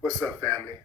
What's up, family?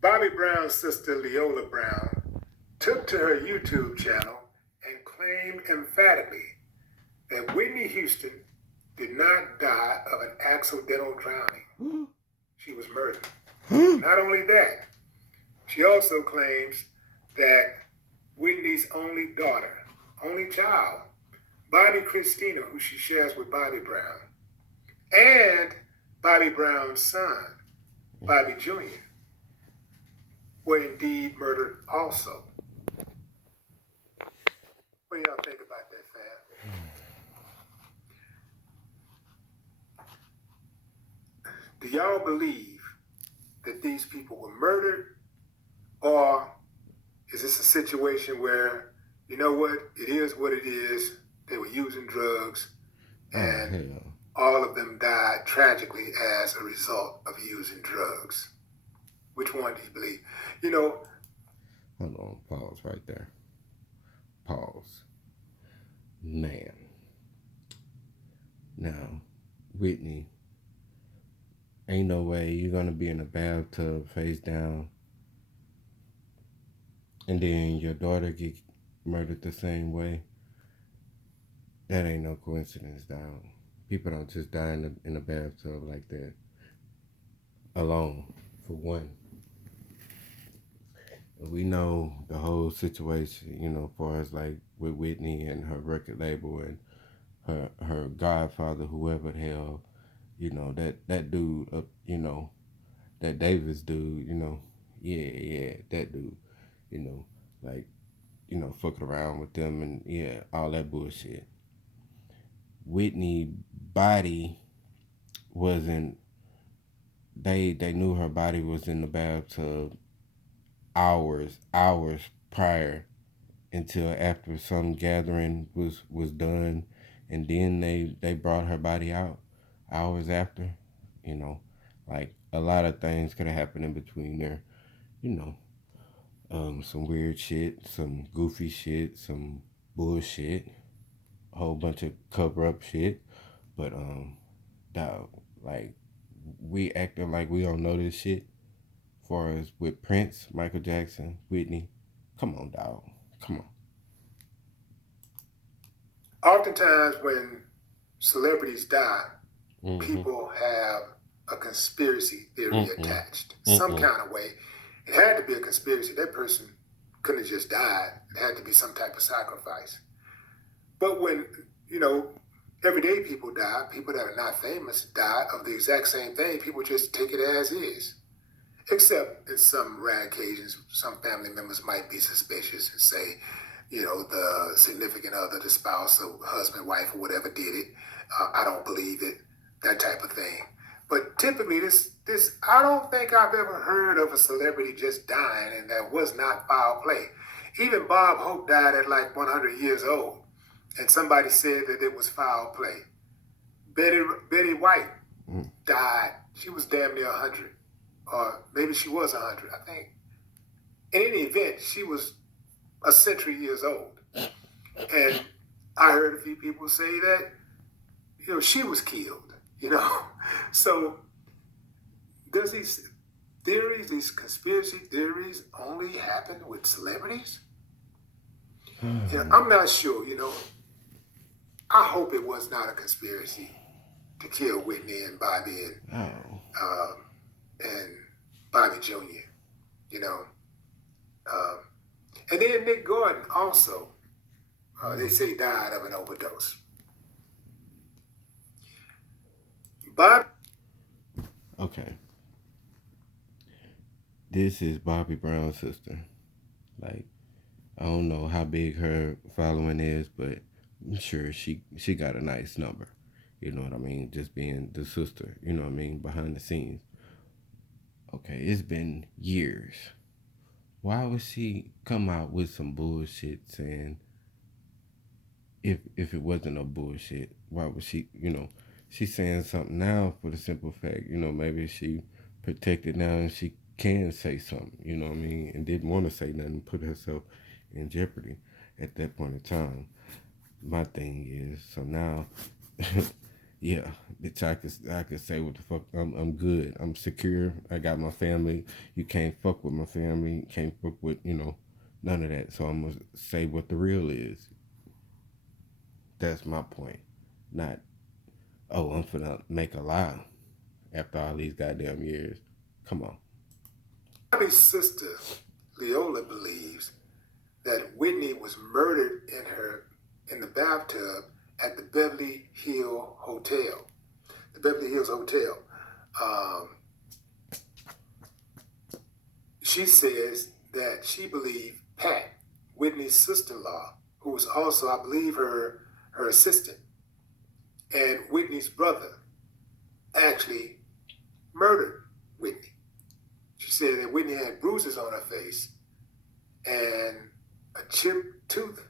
Bobby Brown's sister, Leola Brown, took to her YouTube channel and claimed emphatically that Whitney Houston did not die of an accidental drowning. She was murdered. Not only that, she also claims that Whitney's only daughter, only child, Bobby Christina, who she shares with Bobby Brown, and Bobby Brown's son, Bobby Jr., were indeed murdered also. What do y'all think about that, fam? Do y'all believe that these people were murdered, or is this a situation where, you know what, it is what it is, they were using drugs, and all of them died tragically as a result of using drugs? Which one do you believe? You know... Hold on, pause right there. Pause. Man. Now, Whitney, ain't no way you're gonna be in a bathtub face down and then your daughter get murdered the same way. That ain't no coincidence, dog. People don't just die in a bathtub like that alone, for one. We know the whole situation, you know, as far as like with Whitney and her record label and her godfather, whoever the hell, you know, that dude, you know, that Davis dude, you know, yeah, that dude, you know, like, you know, fucking around with them and yeah, all that bullshit. Whitney body wasn't, they knew her body was in the bathtub hours prior until after some gathering was done, and then they brought her body out hours after. You know, like a lot of things could have happened in between there. You know, some weird shit, some goofy shit, some bullshit, a whole bunch of cover up shit. But dog, like we acting like we don't know this shit. As far as with Prince, Michael Jackson, Whitney, come on, dog, come on. Oftentimes when celebrities die, people have a conspiracy theory attached. Some kind of way. It had to be a conspiracy. That person couldn't have just died. It had to be some type of sacrifice. But when, you know, everyday people die, people that are not famous die of the exact same thing, people just take it as is. Except in some rare occasions, some family members might be suspicious and say, you know, the significant other, the spouse or husband, wife, or whatever did it. I don't believe it, that type of thing. But typically, this I don't think I've ever heard of a celebrity just dying and that was not foul play. Even Bob Hope died at like 100 years old, and somebody said that it was foul play. Betty White died. She was damn near 100. Or maybe she was 100, I think. In any event, she was a century years old. And I heard a few people say that, you know, she was killed, you know. So does these theories, these conspiracy theories only happen with celebrities? You know, I'm not sure, you know. I hope it was not a conspiracy to kill Whitney and Bobby and Bobby Jr., you know. And then Nick Gordon also, they say died of an overdose. Bob? Okay. This is Bobby Brown's sister. Like, I don't know how big her following is, but I'm sure she got a nice number. You know what I mean? Just being the sister, you know what I mean, behind the scenes. Okay, it's been years. Why would she come out with some bullshit saying, if it wasn't no bullshit, why would she, you know, she's saying something now for the simple fact, you know, maybe she protected now and she can say something, you know what I mean, and didn't want to say nothing, put herself in jeopardy at that point in time. my thing is, so now, yeah, bitch, I could say what the fuck. I'm good. I'm secure. I got my family. You can't fuck with my family. You can't fuck with none of that. So I'm gonna say what the real is. That's my point. Not I'm finna make a lie after all these goddamn years. Come on. Bobby's sister, Leola, believes that Whitney was murdered in the bathtub at the Beverly Hills Hotel. The Beverly Hills Hotel. She says that she believed Pat, Whitney's sister-in-law, who was also, I believe, her assistant, and Whitney's brother actually murdered Whitney. She said that Whitney had bruises on her face and a chipped tooth,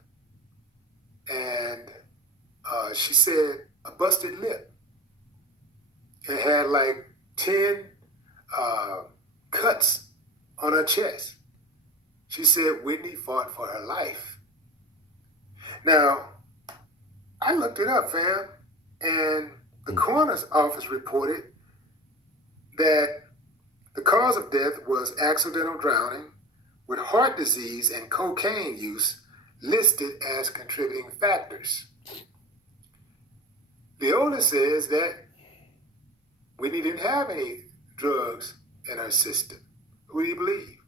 and she said a busted lip. It had like 10 cuts on her chest. She said Whitney fought for her life. Now, I looked it up, fam, and the coroner's office reported that the cause of death was accidental drowning with heart disease and cocaine use listed as contributing factors. Leola says that Whitney didn't have any drugs in her system. Who do you believe?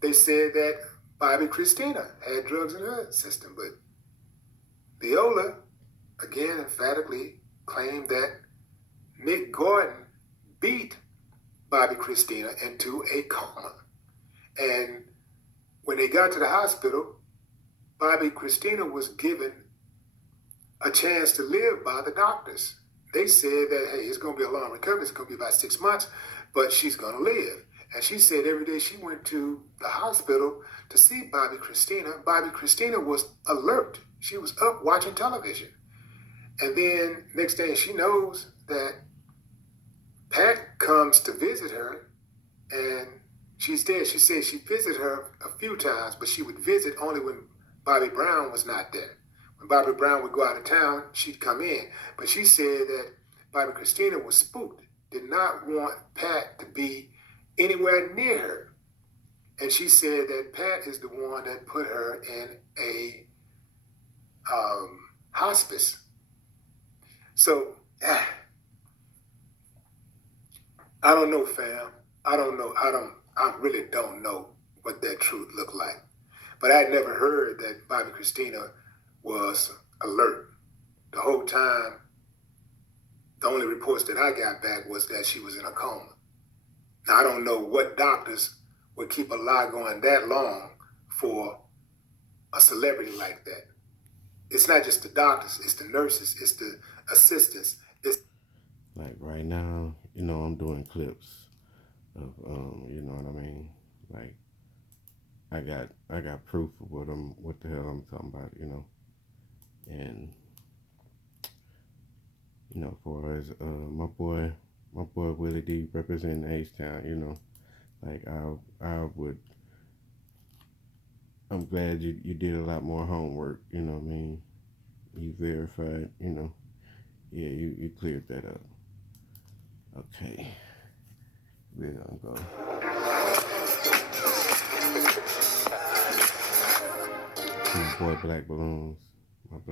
They said that Bobby Christina had drugs in her system, but Leola, again, emphatically claimed that Nick Gordon beat Bobby Christina into a coma. And when they got to the hospital, Bobby Christina was given a chance to live by the doctors. They said that, hey, it's going to be a long recovery. It's going to be about 6 months, but she's going to live. And she said every day she went to the hospital to see Bobby Christina was alert. She was up watching television. And then next day she knows that Pat comes to visit her and she's dead. She said she visited her a few times, but she would visit only when Bobby Brown was not there. When Bobby Brown would go out of town, she'd come in. But she said that Bobby Christina was spooked, did not want Pat to be anywhere near her. And she said that Pat is the one that put her in a hospice. So, I don't know, fam. I don't know. I really don't know what that truth looked like. But I had never heard that Bobby Christina was alert. The whole time, the only reports that I got back was that she was in a coma. Now, I don't know what doctors would keep a lie going that long for a celebrity like that. It's not just the doctors, it's the nurses, it's the assistants. It's like right now, I'm doing clips of you know what I mean? Like I got proof of what the hell I'm talking about, And for as my boy Willie D representing H-Town, like I'm glad you did a lot more homework, you know what I mean? You verified, yeah, you cleared that up. Okay. We're gonna go. My boy Black Balloons.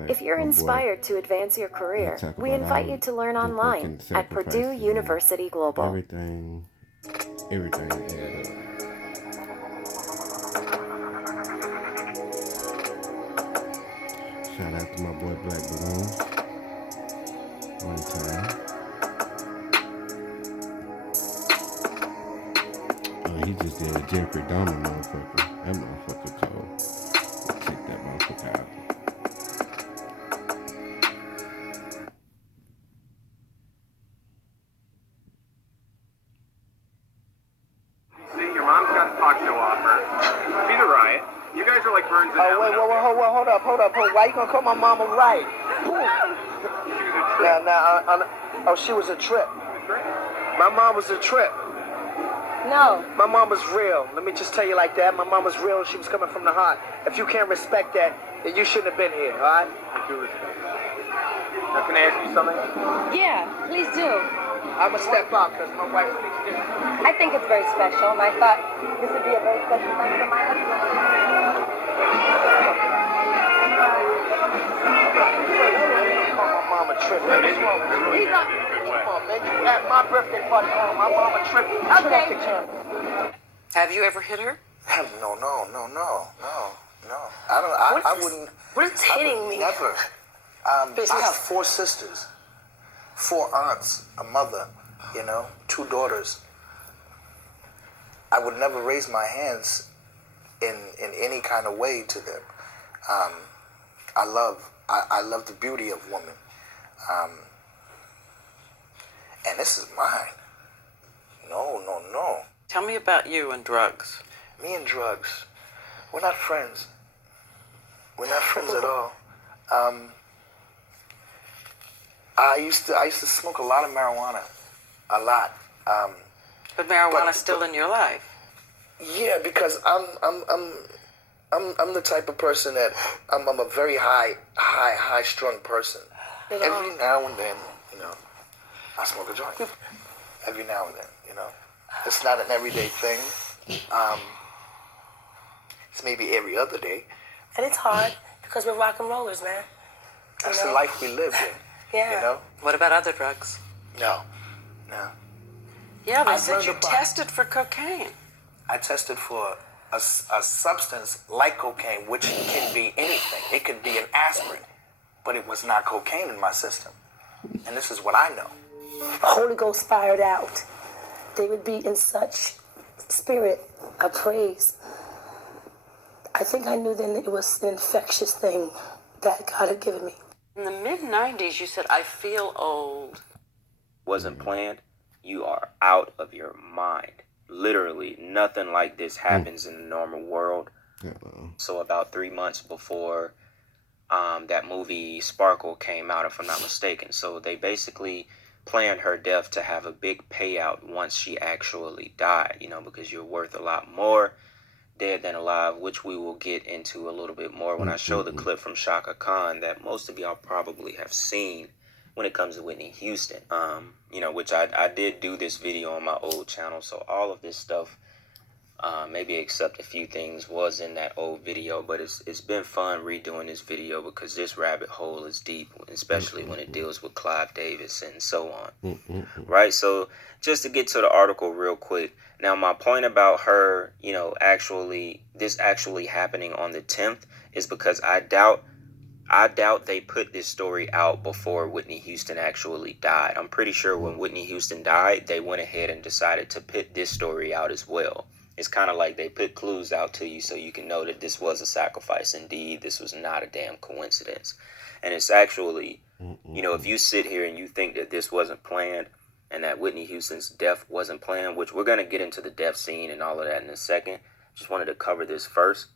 If you're inspired to advance your career, we invite you to learn online at Purdue University Global. Everything added up. Shout out to my boy Black Balloons. One time. He just did a Jeffrey Dahmer motherfucker. That motherfucker cold. Check that motherfucker out. See, your mom's got a talk show offer. See the riot. You guys are like Burns and Wait, hold up. Why you gonna call my mom a riot? Now, she was a trip. My mom was a trip. No. My mom was real. Let me just tell you like that. My mom was real. She was coming from the heart. If you can't respect that, then you shouldn't have been here, all right? I do respect that. Now, can I ask you something? Yeah, please do. I'm going to step out because my wife speaks different. I think it's very special, and I thought this would be a very special time for my husband. My mama tripping. What's wrong with you? He's on. Come on, man. You at my birthday party. My mama tripping. Okay. Have you ever hit her? No. I wouldn't. What is hitting me? Never. I have 4 sisters, 4 aunts, a mother, 2 daughters. I would never raise my hands in any kind of way to them. I love the beauty of women. And this is mine. No. Tell me about you and drugs. Me and drugs, we're not friends. We're not friends at all. I used to smoke a lot of marijuana, a lot. But marijuana's still in your life. Yeah, because I'm the type of person that I'm a very high strung person. Every now and then, I smoke a joint. Every now and then, it's not an everyday thing. It's maybe every other day. And it's hard because we're rock and rollers, man. That's the life we live in. Yeah. What about other drugs? No. Yeah, they said you tested for cocaine. I tested for a substance like cocaine, which can be anything. It could be an aspirin, but it was not cocaine in my system. And this is what I know. Holy Ghost fired out. They would be in such spirit of praise. I think I knew then that it was an infectious thing that God had given me. In the mid-90s, you said, I feel old. Wasn't planned. You are out of your mind. Literally, nothing like this happens in the normal world. So about 3 months before that movie Sparkle came out, if I'm not mistaken. So they basically planned her death to have a big payout once she actually died, because you're worth a lot more dead than alive, which we will get into a little bit more when I show the clip from Shaka Khan that most of y'all probably have seen when it comes to Whitney Houston. Which I did do this video on my old channel, so all of this stuff, maybe except a few things, was in that old video, but it's been fun redoing this video because this rabbit hole is deep, especially when it deals with Clive Davis and so on. Right? So just to get to the article real quick. Now, my point about her, this actually happening on the 10th is because I doubt they put this story out before Whitney Houston actually died. I'm pretty sure when Whitney Houston died, they went ahead and decided to put this story out as well. It's kind of like they put clues out to you so you can know that this was a sacrifice. Indeed, this was not a damn coincidence. And it's actually, if you sit here and you think that this wasn't planned and that Whitney Houston's death wasn't planned, which we're going to get into the death scene and all of that in a second. Just wanted to cover this first.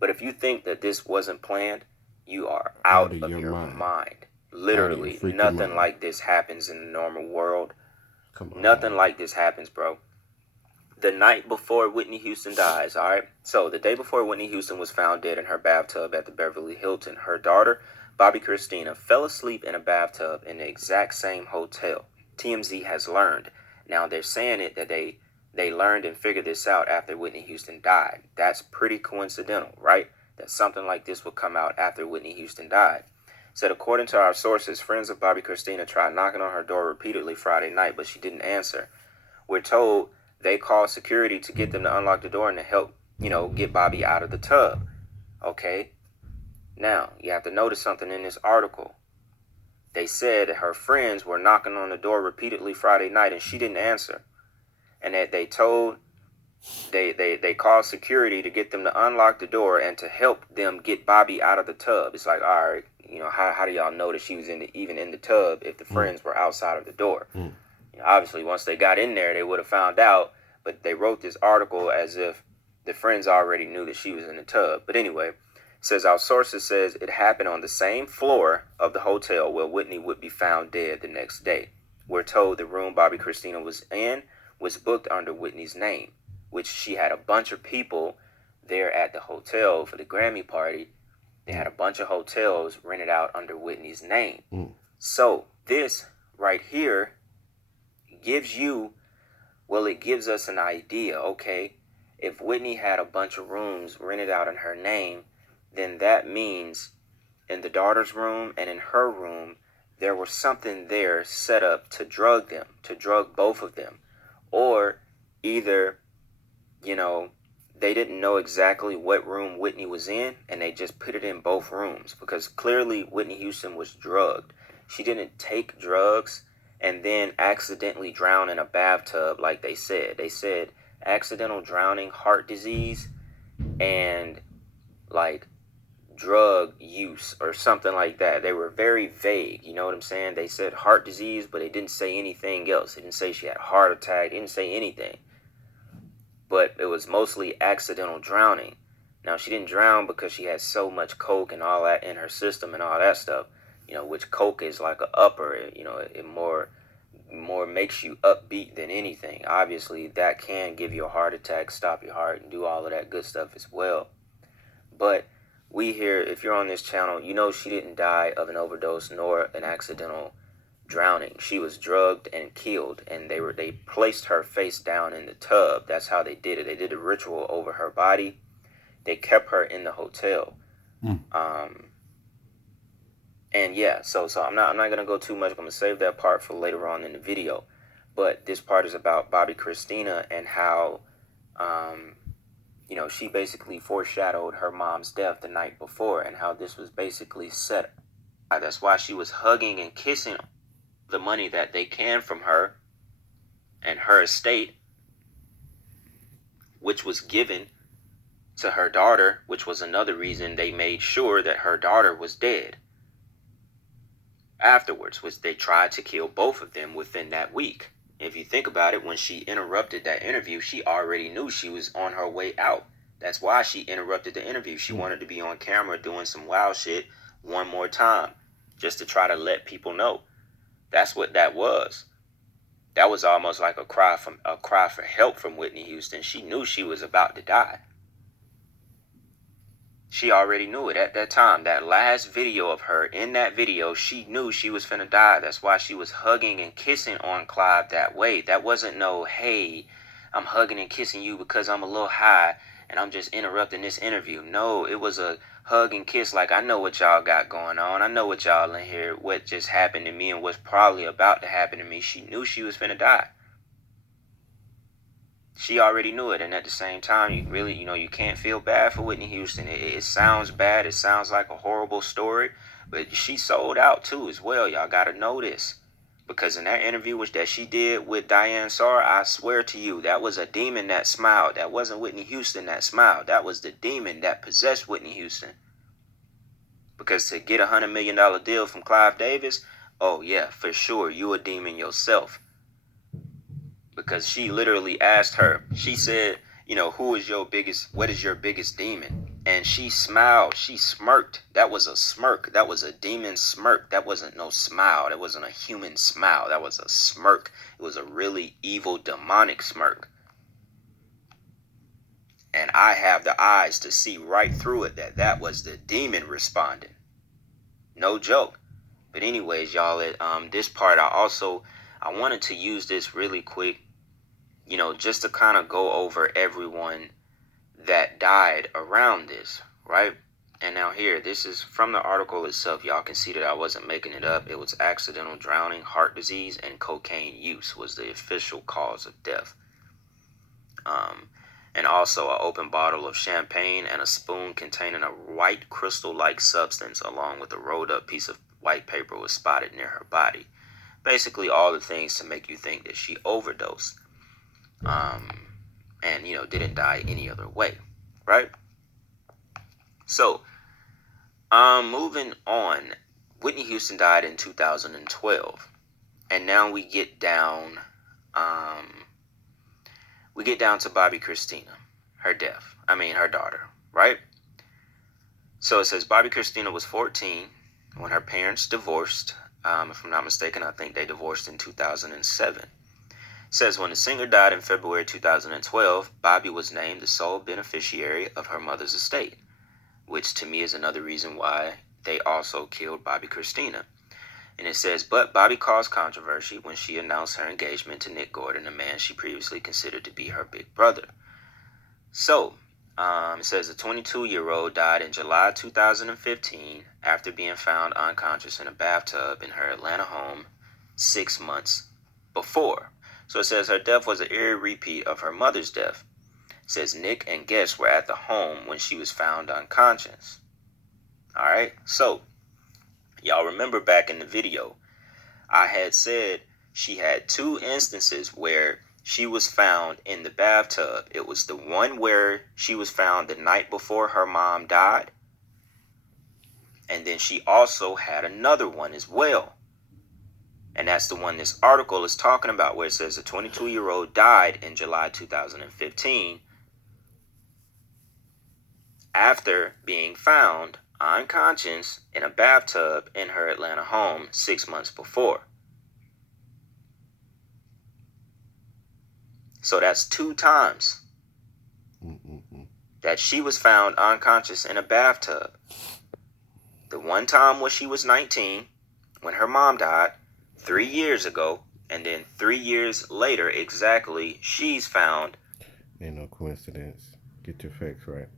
But if you think that this wasn't planned, you are out of your mind. Literally, nothing like this happens in the normal world. Nothing like this happens, bro. The night before Whitney Houston dies, all right? So the day before Whitney Houston was found dead in her bathtub at the Beverly Hilton, her daughter, Bobby Christina, fell asleep in a bathtub in the exact same hotel. TMZ has learned. Now, they're saying it that they learned and figured this out after Whitney Houston died. That's pretty coincidental, right? That something like this would come out after Whitney Houston died. Said, according to our sources, friends of Bobby Christina tried knocking on her door repeatedly Friday night, but she didn't answer. We're told they called security to get them to unlock the door and to help, get Bobby out of the tub. Okay? Now, you have to notice something in this article. They said that her friends were knocking on the door repeatedly Friday night and she didn't answer. And that they told, they called security to get them to unlock the door and to help them get Bobby out of the tub. It's like, all right, how do y'all know that she was even in the tub if the friends were outside of the door? Obviously, once they got in there, they would have found out. But they wrote this article as if the friends already knew that she was in the tub. But anyway, says our sources says it happened on the same floor of the hotel where Whitney would be found dead the next day. We're told the room Bobby Christina was in was booked under Whitney's name, which she had a bunch of people there at the hotel for the Grammy party. They had a bunch of hotels rented out under Whitney's name. So this right here gives you, well, it gives us an idea, okay? If Whitney had a bunch of rooms rented out in her name, then that means in the daughter's room and in her room, there was something there set up to drug them, to drug both of them. Or either, you know, they didn't know exactly what room Whitney was in, and they just put it in both rooms, because clearly Whitney Houston was drugged. She didn't take drugs and then accidentally drown in a bathtub like they said. They said accidental drowning, heart disease, and like drug use or something like that. They were very vague, you know what I'm saying? They said heart disease, but they didn't say anything else. They didn't say she had a heart attack, they didn't say anything. But it was mostly accidental drowning. Now, she didn't drown because she had so much coke and all that in her system and all that stuff, you know, which coke is like a upper, you know, it more makes you upbeat than anything. Obviously, that can give you a heart attack, stop your heart, and do all of that good stuff as well. But we here, if you're on this channel, you know she didn't die of an overdose nor an accidental drowning. She was drugged and killed, and they placed her face down in the tub. That's how they did it. They did a ritual over her body. They kept her in the hotel. And yeah, so I'm not gonna go too much. I'm gonna save that part for later on in the video. But this part is about Bobby Christina and how you know, she basically foreshadowed her mom's death the night before, and how this was basically set. That's why she was hugging and kissing the money that they can from her and her estate, which was given to her daughter, which was another reason they made sure that her daughter was dead afterwards, which they tried to kill both of them within that week. If you think about it, when she interrupted that interview, she already knew she was on her way out. That's why she interrupted the interview. She wanted to be on camera doing some wild shit one more time, just to try to let people know. That's what that was. That was almost like a cry for help from Whitney Houston. She knew she was about to die. She already knew it at that time. That last video of her, in that video, she knew she was finna die. That's why she was hugging and kissing on Clive that way. That wasn't no, hey, I'm hugging and kissing you because I'm a little high and I'm just interrupting this interview. No, it was a hug and kiss like, I know what y'all got going on. I know what y'all in here, what just happened to me and what's probably about to happen to me. She knew she was finna die. She already knew it, and at the same time, you really, you know, you can't feel bad for Whitney Houston. It sounds bad. It sounds like a horrible story, but she sold out too as well. Y'all got to know this, because in that interview that she did with Diane Sarr, I swear to you, that was a demon that smiled. That wasn't Whitney Houston that smiled. That was the demon that possessed Whitney Houston. Because to get $100 million deal from Clive Davis, oh yeah, for sure, you a demon yourself. Because she literally asked her, she said, you know, what is your biggest demon? And she smiled, she smirked. That was a smirk. That was a demon smirk. That wasn't no smile. That wasn't a human smile. That was a smirk. It was a really evil, demonic smirk. And I have the eyes to see right through it that was the demon responding. No joke. But anyways, y'all, this part, I wanted to use this really quick, you know, just to kind of go over everyone that died around this, right? And now here, this is from the article itself. Y'all can see that I wasn't making it up. It was accidental drowning, heart disease, and cocaine use was the official cause of death. And also an open bottle of champagne and a spoon containing a white crystal-like substance along with a rolled up piece of white paper was spotted near her body. Basically all the things to make you think that she overdosed. And, you know, didn't die any other way, right? So, moving on, Whitney Houston died in 2012, and now we get down to Bobby Christina, her daughter, right? So it says Bobby Christina was 14 when her parents divorced. If I'm not mistaken, I think they divorced in 2007. It says, when the singer died in February 2012, Bobby was named the sole beneficiary of her mother's estate, which to me is another reason why they also killed Bobby Christina. And it says, but Bobby caused controversy when she announced her engagement to Nick Gordon, a man she previously considered to be her big brother. So, it says a 22-year-old died in July 2015 after being found unconscious in a bathtub in her Atlanta home 6 months before. So it says her death was an eerie repeat of her mother's death. It says Nick and guests were at the home when she was found unconscious. All right, so y'all remember back in the video, I had said she had 2 instances where she was found in the bathtub. It was the one where she was found the night before her mom died. And then she also had another one as well. And that's the one this article is talking about, where it says a 22-year-old died in July 2015 after being found unconscious in a bathtub in her Atlanta home 6 months before. So that's 2 times that she was found unconscious in a bathtub. The one time when she was 19, when her mom died, 3 years ago, and then 3 years later exactly, she's found. Ain't no coincidence. Get your facts right.